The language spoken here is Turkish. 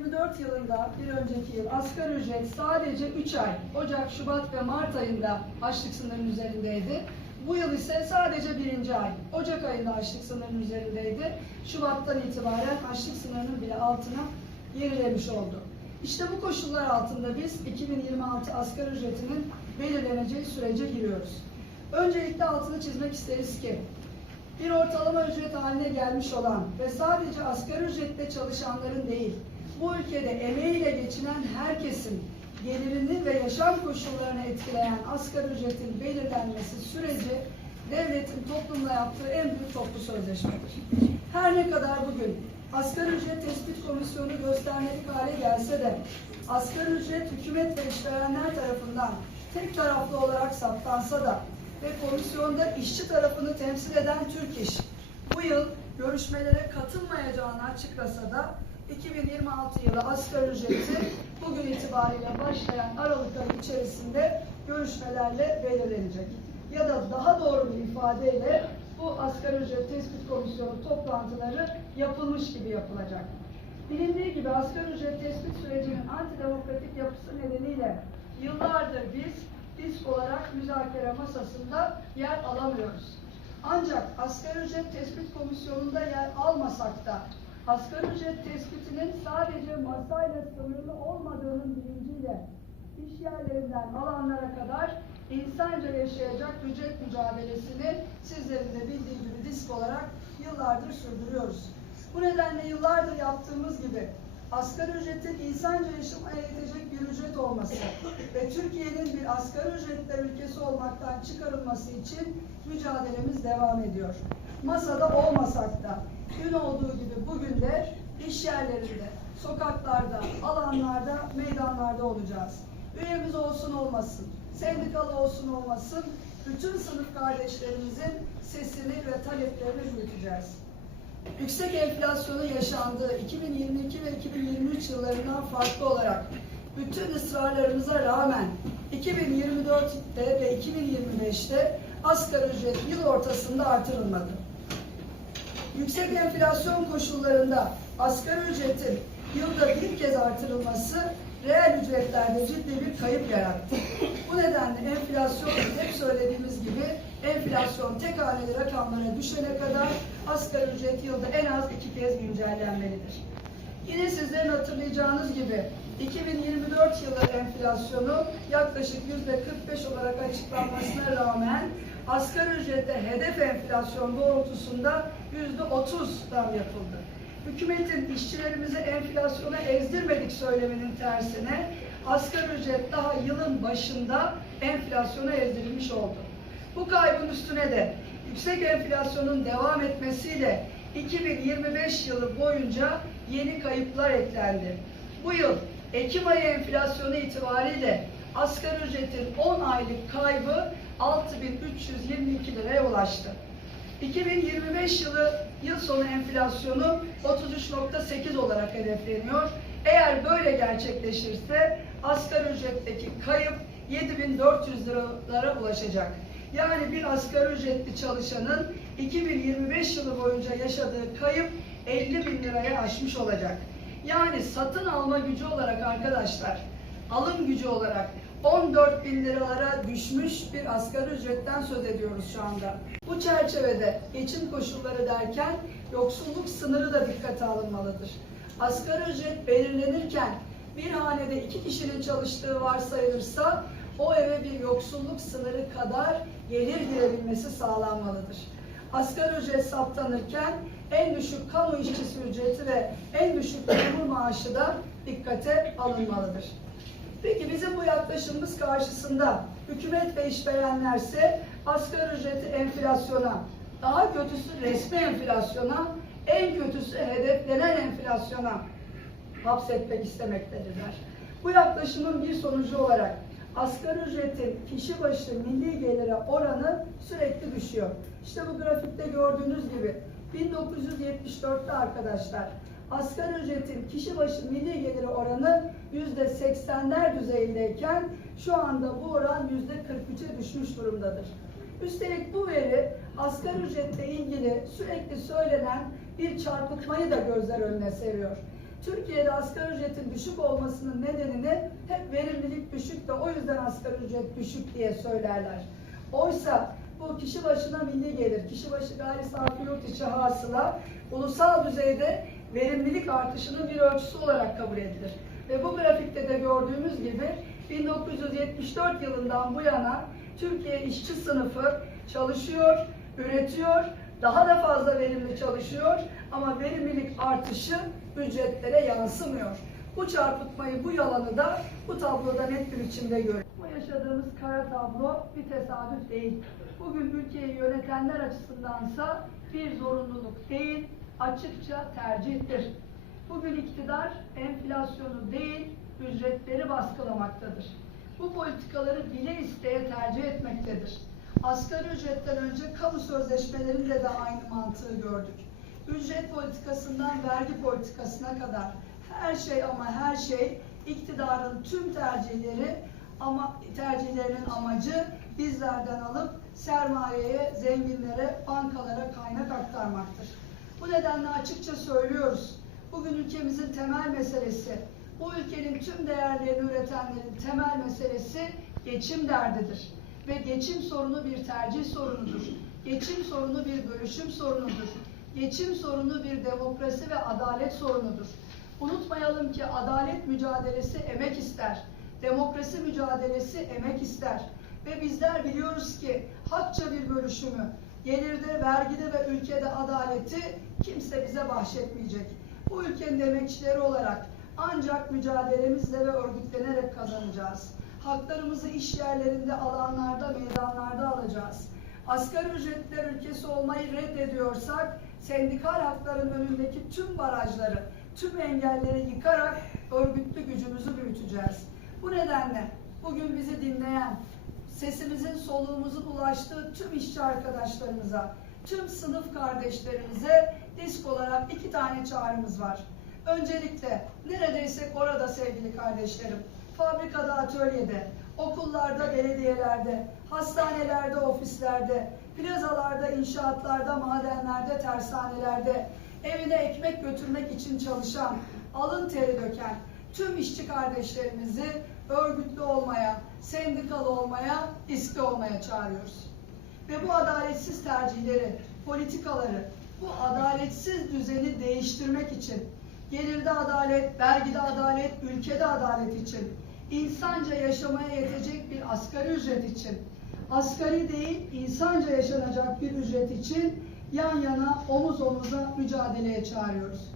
2024 yılında bir önceki yıl asgari ücret sadece 3 ay, Ocak, Şubat ve Mart ayında açlık sınırının üzerindeydi. Bu yıl ise sadece birinci ay, Ocak ayında açlık sınırının üzerindeydi. Şubat'tan itibaren açlık sınırının bile altına gerilemiş oldu. İşte bu koşullar altında biz 2026 asgari ücretinin belirleneceği sürece giriyoruz. Öncelikle altını çizmek isteriz ki bir ortalama ücret haline gelmiş olan ve sadece asgari ücretle çalışanların değil, ülkede emeğiyle geçinen herkesin gelirini ve yaşam koşullarını etkileyen asgari ücretin belirlenmesi süreci devletin toplumla yaptığı en büyük toplu sözleşmedir. Her ne kadar bugün asgari ücret tespit komisyonu göstermelik hale gelse de asgari ücret hükümet ve işverenler tarafından tek taraflı olarak saptansa da ve komisyonda işçi tarafını temsil eden Türk İş bu yıl görüşmelere katılmayacağını açıklasa da 2026 yılı asgari ücreti bugün itibariyle başlayan Aralık ayı içerisinde görüşmelerle belirlenecek. Ya da daha doğru bir ifadeyle bu asgari ücret tespit komisyonu toplantıları yapılmış gibi yapılacak. Bilindiği gibi asgari ücret tespit sürecinin antidemokratik yapısı nedeniyle yıllardır biz disk olarak müzakere masasında yer alamıyoruz. Ancak asgari ücret tespit komisyonunda yer almasak da asgari ücret tespitinin sadece masayla sınırlı olmadığının bilinciyle iş yerlerinden alanlara kadar insanca yaşayacak ücret mücadelesini sizlerin de bildiği gibi disk olarak yıllardır sürdürüyoruz. Bu nedenle yıllardır yaptığımız gibi asgari ücretin insanca yaşamaya yetecek bir ücret olması ve Türkiye'nin bir asgari ücretler ülkesi olmaktan çıkarılması için mücadelemiz devam ediyor. Masada olmasak da dün olduğu gibi bugün de iş yerlerinde, sokaklarda, alanlarda, meydanlarda olacağız. Üyemiz olsun olmasın, sendikalı olsun olmasın, bütün sınıf kardeşlerimizin sesini ve taleplerini yürüteceğiz. Yüksek enflasyonun yaşandığı 2022 ve 2023 yıllarından farklı olarak bütün ısrarlarımıza rağmen 2024'te ve 2025'te asgari ücret yıl ortasında artırılmadı. Yüksek enflasyon koşullarında asgari ücretin yılda bir kez artırılması reel ücretlerde ciddi bir kayıp yarattı. Bu nedenle enflasyon hep söylediğimiz gibi enflasyon tek haneli rakamlara düşene kadar asgari ücret yılda en az iki kez güncellenmelidir. Yine sizlerin hatırlayacağınız gibi 2024 yılı enflasyonu yaklaşık yüzde 45 olarak açıklanmasına rağmen asgari ücrette hedef enflasyon doğrultusunda yüzde 30 zam yapıldı. Hükümetin işçilerimizi enflasyona ezdirmedik söyleminin tersine asgari ücret daha yılın başında enflasyona ezdirilmiş oldu. Bu kaybın üstüne de yüksek enflasyonun devam etmesiyle 2025 yılı boyunca yeni kayıplar eklendi. Bu yıl Ekim ayı enflasyonu itibariyle asgari ücretin 10 aylık kaybı 6322 liraya ulaştı. 2025 yılı yıl sonu enflasyonu 33.8 olarak hedefleniyor. Eğer böyle gerçekleşirse asgari ücretteki kayıp 7400 liralara ulaşacak. Yani bir asgari ücretli çalışanın 2025 yılı boyunca yaşadığı kayıp 50 bin liraya aşmış olacak. Yani satın alma gücü olarak arkadaşlar, alım gücü olarak 14 bin liralara düşmüş bir asgari ücretten söz ediyoruz şu anda. Bu çerçevede geçim koşulları derken yoksulluk sınırı da dikkate alınmalıdır. Asgari ücret belirlenirken bir hanede iki kişinin çalıştığı varsayılırsa o eve bir yoksulluk sınırı kadar gelir girebilmesi sağlanmalıdır. Asgari ücret saptanırken en düşük kamu işçisi ücreti ve en düşük memur maaşı da dikkate alınmalıdır. Peki bizim bu yaklaşımımız karşısında hükümet ve işverenlerse asgari ücreti enflasyona, daha kötüsü resmi enflasyona, en kötüsü hedeflenen enflasyona hapsetmek istemektedirler. Bu yaklaşımın bir sonucu olarak asgari ücretin kişi başı milli gelire oranı sürekli düşüyor. İşte bu grafikte gördüğünüz gibi 1974'te arkadaşlar asgari ücretin kişi başı milli geliri oranı yüzde 80'ler düzeyindeyken şu anda bu oran yüzde 43'e düşmüş durumdadır. Üstelik bu veri asgari ücretle ilgili sürekli söylenen bir çarpıtmayı da gözler önüne seriyor. Türkiye'de asgari ücretin düşük olmasının nedenini hep verimlilik düşük de o yüzden asgari ücret düşük diye söylerler. Oysa bu kişi başına milli gelir, kişi başı gayri safi yurt içi hasıla ulusal düzeyde verimlilik artışının bir ölçüsü olarak kabul edilir. Ve bu grafikte de gördüğümüz gibi 1974 yılından bu yana Türkiye işçi sınıfı çalışıyor, üretiyor, daha da fazla verimli çalışıyor ama verimlilik artışı ücretlere yansımıyor. Bu çarpıtmayı, bu yalanı da bu tabloda net bir biçimde görüyoruz. Bu yaşadığımız kara tablo bir tesadüf değil. Bugün ülkeyi yönetenler açısındansa bir zorunluluk değil, açıkça tercihtir. Bugün iktidar enflasyonu değil, ücretleri baskılamaktadır. Bu politikaları bile isteye tercih etmektedir. Asgari ücretten önce kamu sözleşmelerinde de aynı mantığı gördük. Ücret politikasından vergi politikasına kadar her şey ama her şey iktidarın tüm tercihleri ama tercihlerinin amacı bizlerden alıp sermayeye, zenginlere, bankalara kaynak aktarmaktır. Bu nedenle açıkça söylüyoruz. Bugün ülkemizin temel meselesi, bu ülkenin tüm değerlerini üretenlerin temel meselesi geçim derdidir. Ve geçim sorunu bir tercih sorunudur. Geçim sorunu bir bölüşüm sorunudur. Geçim sorunu bir demokrasi ve adalet sorunudur. Unutmayalım ki adalet mücadelesi emek ister. Demokrasi mücadelesi emek ister. Ve bizler biliyoruz ki hakça bir bölüşümü, gelirde, vergide ve ülkede adaleti kimse bize bahşetmeyecek. Bu ülkenin emekçileri olarak ancak mücadelemizle ve örgütlenerek kazanacağız. Haklarımızı iş yerlerinde, alanlarda, meydanlarda alacağız. Asgari ücretler ülkesi olmayı reddediyorsak, sendikal hakların önündeki tüm barajları, tüm engelleri yıkarak örgütlü gücümüzü büyüteceğiz. Bu nedenle bugün bizi dinleyen, sesimizin soluğumuzun ulaştığı tüm işçi arkadaşlarımıza, tüm sınıf kardeşlerimize disk olarak iki tane çağrımız var. Öncelikle neredeyse orada sevgili kardeşlerim, fabrikada, atölyede, okullarda, belediyelerde, hastanelerde, ofislerde, plazalarda, inşaatlarda, madenlerde, tersanelerde, evine ekmek götürmek için çalışan, alın teri döken tüm işçi kardeşlerimizi örgütlü olmaya, sendikalı olmaya, diskli olmaya çağırıyoruz. Ve bu adaletsiz tercihleri, politikaları, bu adaletsiz düzeni değiştirmek için, gelirde adalet, vergide adalet, ülkede adalet için, insanca yaşamaya yetecek bir asgari ücret için, asgari değil insanca yaşanacak bir ücret için yan yana omuz omuza mücadeleye çağırıyoruz.